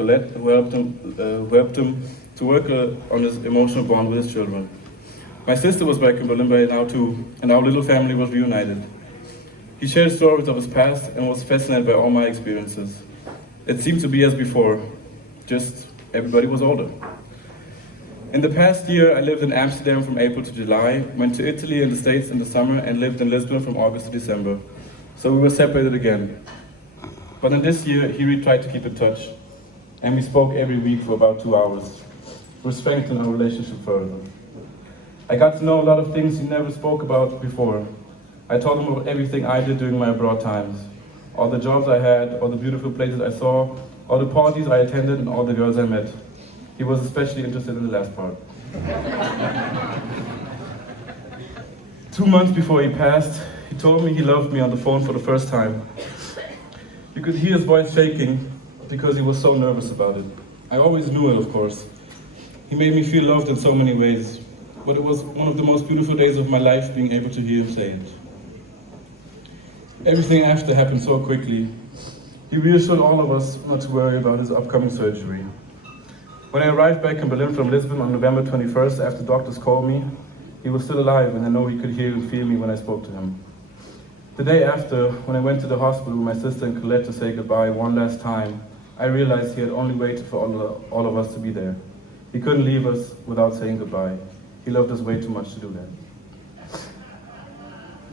Colette, who helped him to work on his emotional bond with his children. My sister was back in Berlin by now too, and our little family was reunited. He shared stories of his past and was fascinated by all my experiences. It seemed to be as before, just everybody was older. In the past year, I lived in Amsterdam from April to July, went to Italy and the States in the summer, and lived in Lisbon from August to December. So we were separated again. But in this year, he really tried to keep in touch, and we spoke every week for about 2 hours. We strengthened our relationship further. I got to know a lot of things he never spoke about before. I told him about everything I did during my abroad times, all the jobs I had, all the beautiful places I saw, all the parties I attended, and all the girls I met. He was especially interested in the last part. 2 months before he passed, he told me he loved me on the phone for the first time. You could hear his voice shaking because he was so nervous about it. I always knew it, of course. He made me feel loved in so many ways, but it was one of the most beautiful days of my life being able to hear him say it. Everything after happened so quickly. He reassured all of us not to worry about his upcoming surgery. When I arrived back in Berlin from Lisbon on November 21st, after doctors called me, he was still alive, and I know he could hear and feel me when I spoke to him. The day after, when I went to the hospital with my sister and Colette to say goodbye one last time, I realized he had only waited for all of us to be there. He couldn't leave us without saying goodbye. He loved us way too much to do that.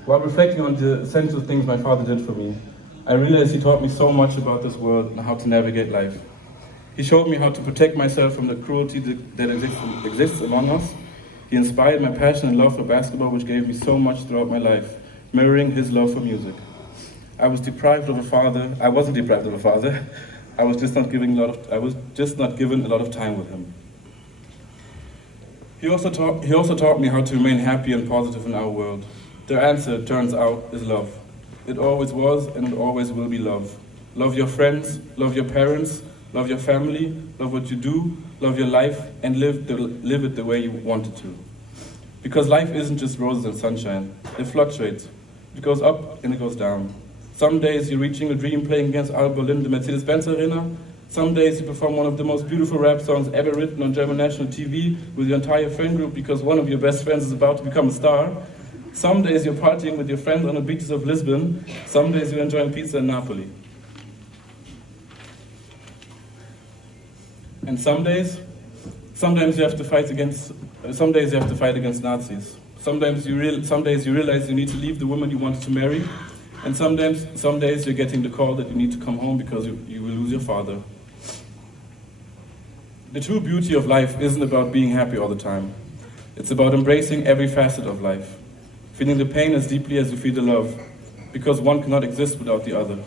While reflecting on the essential things my father did for me, I realized he taught me so much about this world and how to navigate life. He showed me how to protect myself from the cruelty that exists among us. He inspired my passion and love for basketball, which gave me so much throughout my life, mirroring his love for music. I wasn't deprived of a father. I was just not given a lot of time with him. He also taught me how to remain happy and positive in our world. The answer, it turns out, is love. It always was and it always will be love. Love your friends, love your parents, love your family, love what you do, love your life, and live it the way you want it to. Because life isn't just roses and sunshine. It fluctuates. It goes up and it goes down. Some days you're reaching a dream playing against Alba Berlin, the Mercedes-Benz Arena. Some days you perform one of the most beautiful rap songs ever written on German national TV with your entire friend group because one of your best friends is about to become a star. Some days you're partying with your friends on the beaches of Lisbon. Some days you're enjoying pizza in Napoli. And some days you have to fight against Nazis. Some days you realize you need to leave the woman you wanted to marry, and some days you're getting the call that you need to come home because you will lose your father. The true beauty of life isn't about being happy all the time. It's about embracing every facet of life, feeling the pain as deeply as you feel the love, because one cannot exist without the other.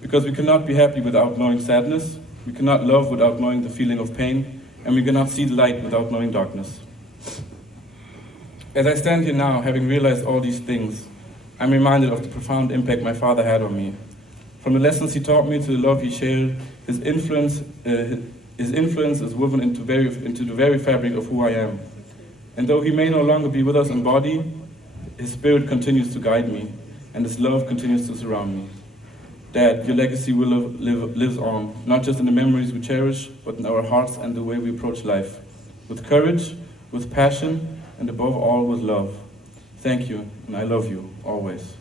Because we cannot be happy without knowing sadness, we cannot love without knowing the feeling of pain, and we cannot see the light without knowing darkness. As I stand here now, having realized all these things, I'm reminded of the profound impact my father had on me. From the lessons he taught me to the love he shared, his influence is woven into the very fabric of who I am. And though he may no longer be with us in body, his spirit continues to guide me, and his love continues to surround me. Dad, your legacy lives on, not just in the memories we cherish, but in our hearts and the way we approach life. With courage, with passion, and above all, with love. Thank you, and I love you, always.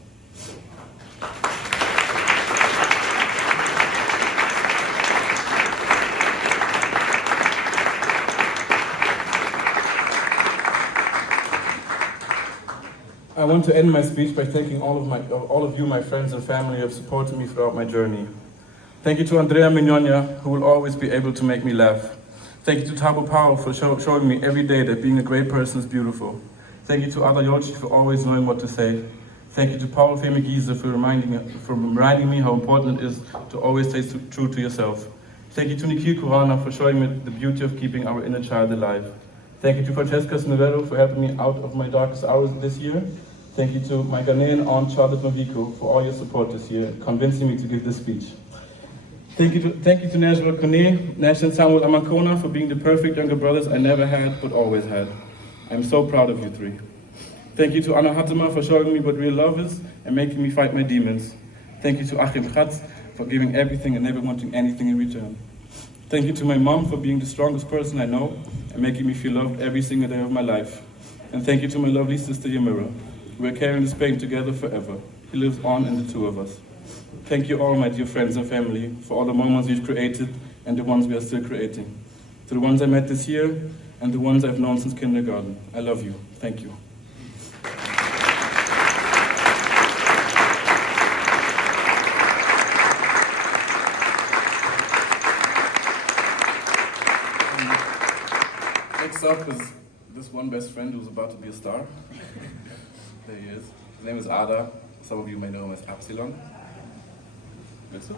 I want to end my speech by thanking all of you, my friends and family, who have supported me throughout my journey. Thank you to Andrea Mignonia, who will always be able to make me laugh. Thank you to Tabo Powell for showing me every day that being a great person is beautiful. Thank you to Party Eulogy for always knowing what to say. Thank you to Paul Femigiese for reminding me how important it is to always stay true to yourself. Thank you to Nikhil Kurana for showing me the beauty of keeping our inner child alive. Thank you to Francesca Snovello for helping me out of my darkest hours this year. Thank you to my Ghanaian aunt Charlotte Novico for all your support this year, convincing me to give this speech. Thank you to Najwa Kone, Nash and Samuel Amakona for being the perfect younger brothers I never had but always had. I'm so proud of you three. Thank you to Anna Hatema for showing me what real love is and making me fight my demons. Thank you to Achim Kratz for giving everything and never wanting anything in return. Thank you to my mom for being the strongest person I know and making me feel loved every single day of my life. And thank you to my lovely sister Yamira. We're carrying this pain together forever. He lives on in the two of us. Thank you all, my dear friends and family, for all the moments we've created and the ones we are still creating. To the ones I met this year and the ones I've known since kindergarten. I love you. Thank you. Next up is this one best friend who's about to be a star. There he is. His name is Ada. Some of you may know him as Epsilon. Willst du?